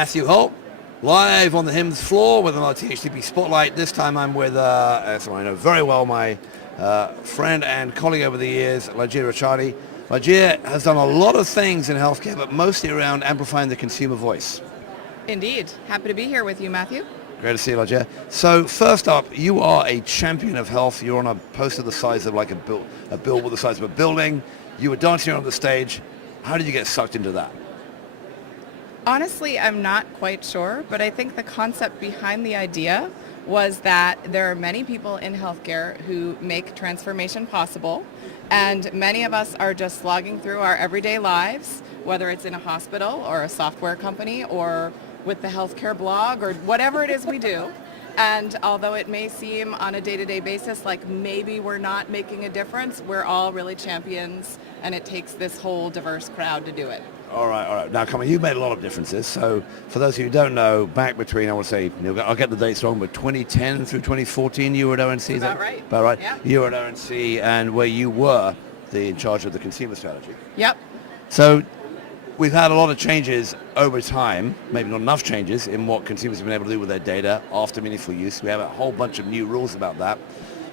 Matthew Holt, live on the HIMSS floor with another THCB Spotlight. This time I'm with, someone I know very well, my friend and colleague over the years, Lygeia Ricciardi. Lygeia has done a lot of things in healthcare, but mostly around amplifying the consumer voice. Indeed. Happy to be here with you, Matthew. Great to see you, Lygeia. So first up, you are a champion of health. You're on a poster the size of like a billboard the size of a building. You were dancing on the stage. How did you get sucked into that? Honestly, I'm not quite sure, but I think the concept behind the idea was that there are many people in healthcare who make transformation possible, and many of us are just slogging through our everyday lives, whether it's in a hospital or a software company or with the healthcare blog or whatever it is we do. And although it may seem on a day-to-day basis like maybe we're not making a difference, we're all really champions, and it takes this whole diverse crowd to do it. All right. Now, come on, you've made a lot of differences. So for those of you who don't know, back between, I want to say, I'll get the dates wrong, but 2010 through 2014, you were at ONC. About right. About right. Yeah. You were at ONC, and where you were in charge of the consumer strategy. Yep. So we've had a lot of changes over time, maybe not enough changes in what consumers have been able to do with their data after meaningful use. We have a whole bunch of new rules about that.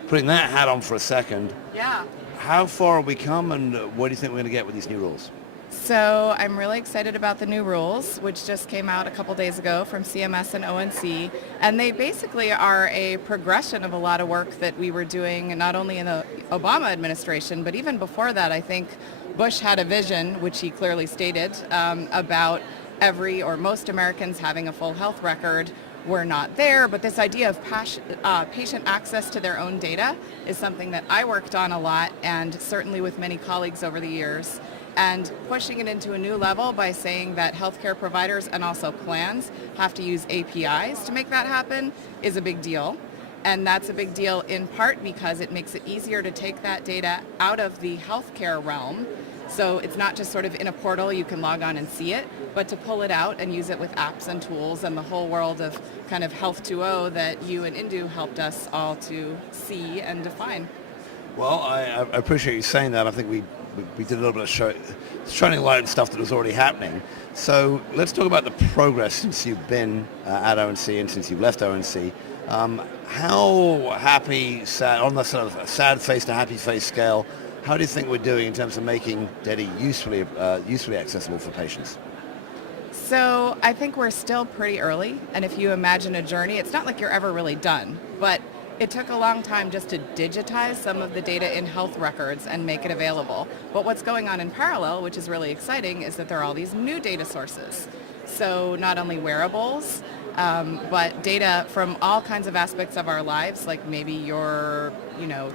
Putting that hat on for a second, Yeah. how far have we come, and what do you think we're going to get with these new rules? So I'm really excited about the new rules, which just came out a couple days ago from CMS and ONC, and they basically are a progression of a lot of work that we were doing not only in the Obama administration, but even before that. I think Bush had a vision, which he clearly stated, about every or most Americans having a full health record. We're not there, but this idea of patient access to their own data is something that I worked on a lot, and certainly with many colleagues over the years. And pushing it into a new level by saying that healthcare providers and also plans have to use APIs to make that happen is a big deal. And that's a big deal in part because it makes it easier to take that data out of the healthcare realm. So it's not just sort of in a portal you can log on and see it, but to pull it out and use it with apps and tools and the whole world of kind of Health 2.0 that you and Indu helped us all to see and define. Well, I appreciate you saying that. I think we did a little bit of shining light on stuff that was already happening. So let's talk about the progress since you've been at ONC and since you've left ONC. How happy, sad, on the sort of sad face to happy face scale, how do you think we're doing in terms of making data usefully accessible for patients? So I think we're still pretty early, and if you imagine a journey, it's not like you're ever really done, but it took a long time just to digitize some of the data in health records and make it available. But what's going on in parallel, which is really exciting, is that there are all these new data sources. So not only wearables, but data from all kinds of aspects of our lives, like maybe your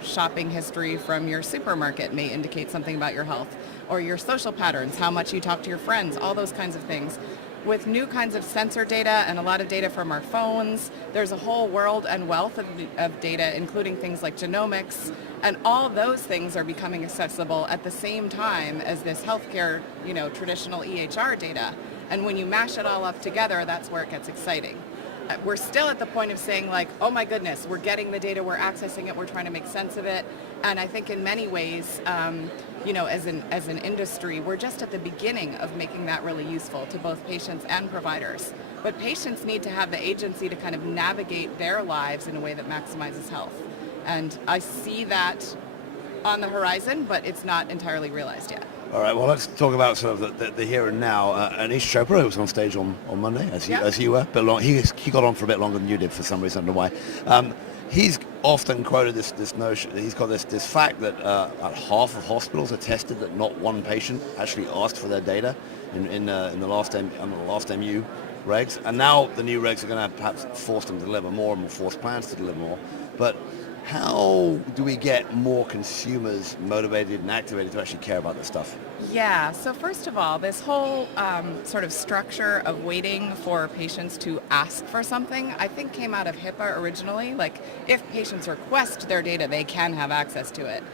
shopping history from your supermarket may indicate something about your health, or your social patterns, how much you talk to your friends, all those kinds of things. With new kinds of sensor data and a lot of data from our phones, there's a whole world and wealth of data, including things like genomics, and all those things are becoming accessible at the same time as this healthcare, traditional EHR data. And when you mash it all up together, that's where it gets exciting. We're still at the point of saying like, oh my goodness, we're getting the data, we're accessing it, we're trying to make sense of it. And I think in many ways, as an industry, we're just at the beginning of making that really useful to both patients and providers. But patients need to have the agency to kind of navigate their lives in a way that maximizes health. And I see that on the horizon, but it's not entirely realized yet. All right, well, let's talk about sort of the here and now. Anish Chopra, who was on stage on Monday, as you were, but he got on for a bit longer than you did for some reason, I don't know why. He's often quoted this notion, he's got this fact that half of hospitals are tested that not one patient actually asked for their data in the last MU regs, and now the new regs are going to perhaps force them to deliver more and force plans to deliver more. But how do we get more consumers motivated and activated to actually care about this stuff? Yeah, so first of all, this whole sort of structure of waiting for patients to ask for something, I think came out of HIPAA originally. Like, if patients request their data, they can have access to it.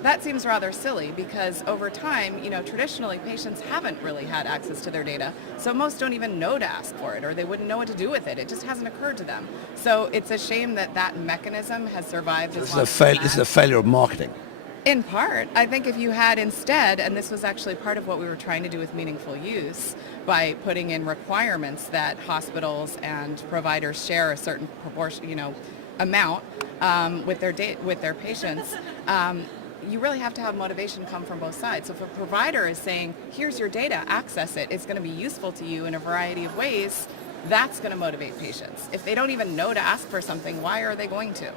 That seems rather silly because over time, traditionally patients haven't really had access to their data. So most don't even know to ask for it, or they wouldn't know what to do with it. It just hasn't occurred to them. So it's a shame that mechanism has survived as long as it has. This is a failure of marketing. In part, I think if you had instead, and this was actually part of what we were trying to do with meaningful use, by putting in requirements that hospitals and providers share a certain proportion, amount with their patients. You really have to have motivation come from both sides. So if a provider is saying, here's your data, access it, it's going to be useful to you in a variety of ways, that's going to motivate patients. If they don't even know to ask for something, why are they going to?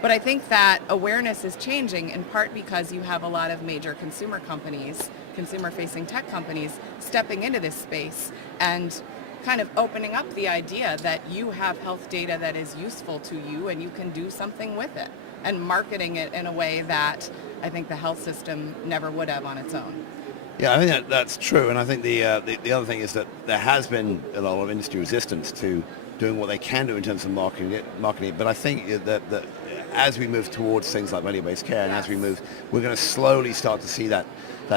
But I think that awareness is changing in part because you have a lot of major consumer companies, consumer-facing tech companies, stepping into this space and kind of opening up the idea that you have health data that is useful to you and you can do something with it, and marketing it in a way that I think the health system never would have on its own. Yeah, I think that's true, and I think the other thing is that there has been a lot of industry resistance to doing what they can do in terms of marketing it. But I think that as we move towards things like value-based care, and as we move, we're going to slowly start to see that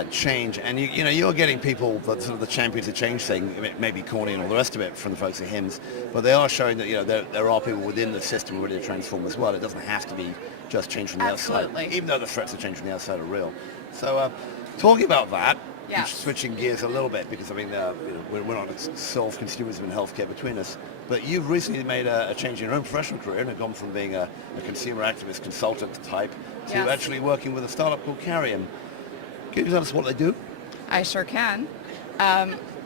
change. And you're getting people that sort of the champions of change thing. It may be corny and all the rest of it from the folks at HIMSS, but they are showing that there are people within the system ready to transform as well. It doesn't have to be just change from the outside, even though the threats of change from the outside are real. So talking about that, switching gears a little bit, because I mean we're not self-consumers in healthcare between us, but you've recently made a change in your own professional career and have gone from being a consumer activist consultant type to actually working with a startup called Carium. Can you tell us what they do? I sure can.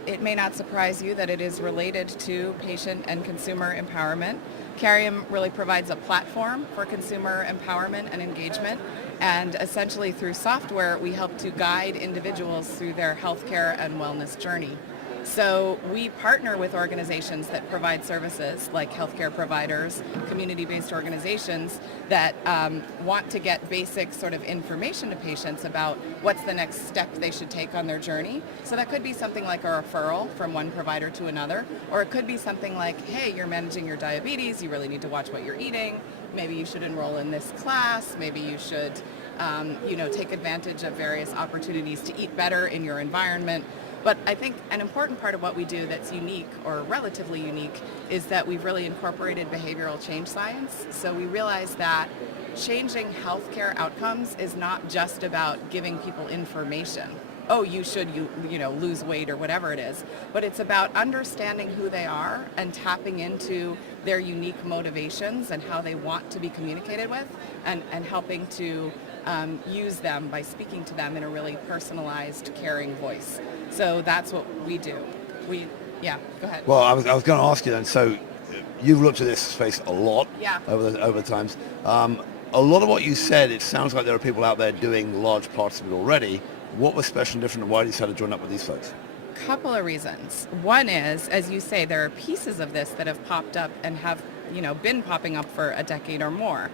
It may not surprise you that it is related to patient and consumer empowerment. Carium really provides a platform for consumer empowerment and engagement, and essentially through software we help to guide individuals through their healthcare and wellness journey. So we partner with organizations that provide services like healthcare providers, community-based organizations that want to get basic sort of information to patients about what's the next step they should take on their journey. So that could be something like a referral from one provider to another, or it could be something like, hey, you're managing your diabetes, you really need to watch what you're eating, maybe you should enroll in this class, maybe you should take advantage of various opportunities to eat better in your environment. But I think an important part of what we do that's unique, or relatively unique, is that we've really incorporated behavioral change science. So we realize that changing healthcare outcomes is not just about giving people information. Oh, you should lose weight or whatever it is. But it's about understanding who they are and tapping into their unique motivations and how they want to be communicated with, and helping to use them by speaking to them in a really personalized, caring voice. So that's what we do. Go ahead. Well, I was going to ask you then, so you've looked at this space a lot over times. A lot of what you said, it sounds like there are people out there doing large parts of it already. What was special and different, and why did you decide to join up with these folks? Couple of reasons. One is, as you say, there are pieces of this that have popped up and have been popping up for a decade or more.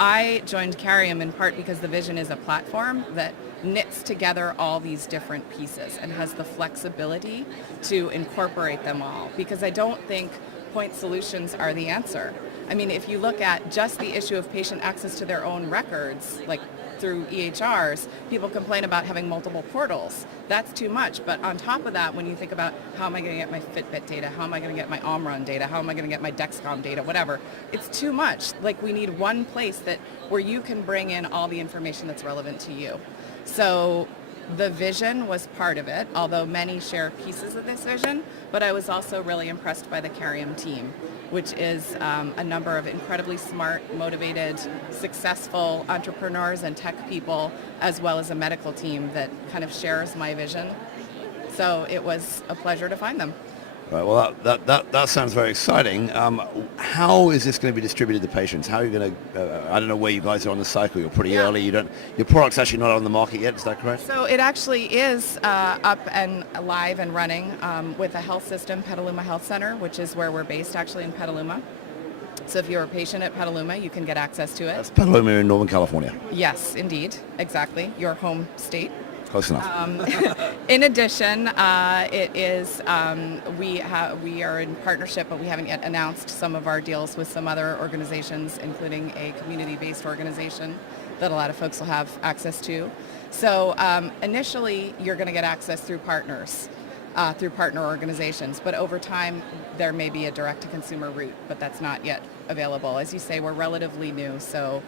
I joined Carium in part because the vision is a platform that knits together all these different pieces and has the flexibility to incorporate them all, because I don't think point solutions are the answer. I mean, if you look at just the issue of patient access to their own records, like through EHRs, people complain about having multiple portals. That's too much. But on top of that, when you think about how am I going to get my Fitbit data, how am I going to get my Omron data, how am I going to get my Dexcom data, whatever, it's too much. Like, we need one place where you can bring in all the information that's relevant to you. So the vision was part of it, although many share pieces of this vision, but I was also really impressed by the Carium team, which is a number of incredibly smart, motivated, successful entrepreneurs and tech people, as well as a medical team that kind of shares my vision. So it was a pleasure to find them. Right. Well, that sounds very exciting. How is this going to be distributed to patients? How are you going to? I don't know where you guys are on the cycle. You're pretty early. Your product's actually not on the market yet. Is that correct? So it actually is up and live and running with a health system, Petaluma Health Center, which is where we're based, actually in Petaluma. So if you're a patient at Petaluma, you can get access to it. That's Petaluma in Northern California. Yes, indeed, exactly, your home state. Close enough. In addition, it is we are in partnership, but we haven't yet announced some of our deals with some other organizations, including a community-based organization that a lot of folks will have access to. So initially, you're going to get access through partners, through partner organizations, but over time, there may be a direct-to-consumer route, but that's not yet available. As you say, we're relatively new, so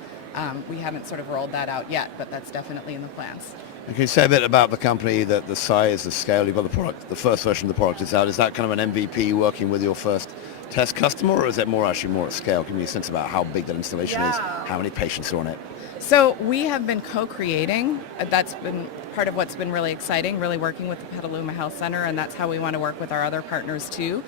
We haven't sort of rolled that out yet, but that's definitely in the plans. And can you say a bit about the company, the size, the scale? You've got the product, the first version of the product is out. Is that kind of an MVP working with your first test customer, or is it more at scale? Give me a sense about how big that installation is, how many patients are on it. So we have been co-creating. That's been part of what's been really exciting, really working with the Petaluma Health Center, and that's how we want to work with our other partners too.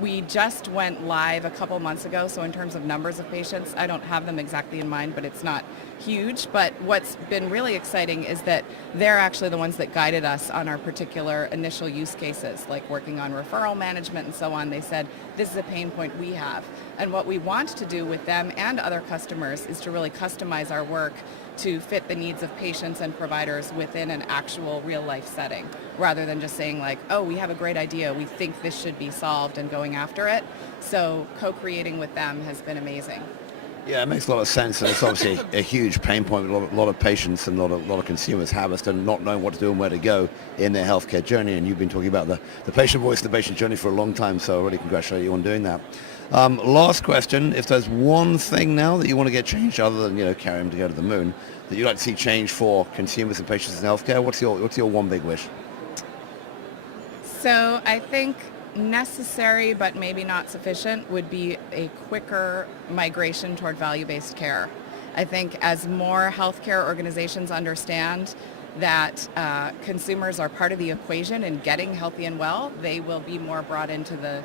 We just went live a couple months ago, so in terms of numbers of patients, I don't have them exactly in mind, but it's not huge. But what's been really exciting is that they're actually the ones that guided us on our particular initial use cases, like working on referral management and so on. They said, this is a pain point we have. And what we want to do with them and other customers is to really customize our work to fit the needs of patients and providers within an actual real-life setting, rather than just saying like, oh, we have a great idea, we think this should be solved, and going after it. So co-creating with them has been amazing. Yeah, it makes a lot of sense, and it's obviously a huge pain point a lot of patients and a lot of consumers have, as to not knowing what to do and where to go in their healthcare journey. And you've been talking about the patient voice, the patient journey for a long time, so I really congratulate you on doing that. Last question, if there's one thing now that you want to get changed, other than Carium to go to the moon, that you'd like to see change for consumers and patients in healthcare, what's your one big wish? So I think necessary but maybe not sufficient would be a quicker migration toward value-based care. I think as more healthcare organizations understand that consumers are part of the equation in getting healthy and well, they will be more brought into the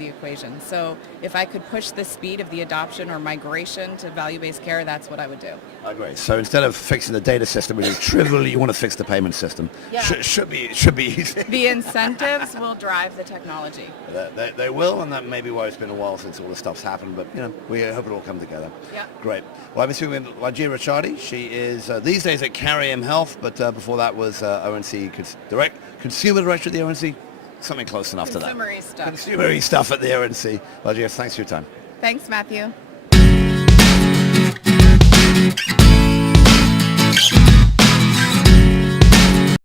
equation. So if I could push the speed of the adoption or migration to value-based care, that's what I would do. I agree. So instead of fixing the data system, which is trivial, you want to fix the payment system. Yeah. Should be easy. The incentives will drive the technology. They will, and that may be why it's been a while since all this stuff's happened, but we hope it all come together. Yeah. Great. Well, I've been speaking with Lygeia Ricciardi. She is these days at Carium Health, but before that was ONC Consumer Director of the ONC. Something close enough to that. Consumer-y stuff. Consumer-y stuff at the ONC. Lygeia, thanks for your time. Thanks, Matthew.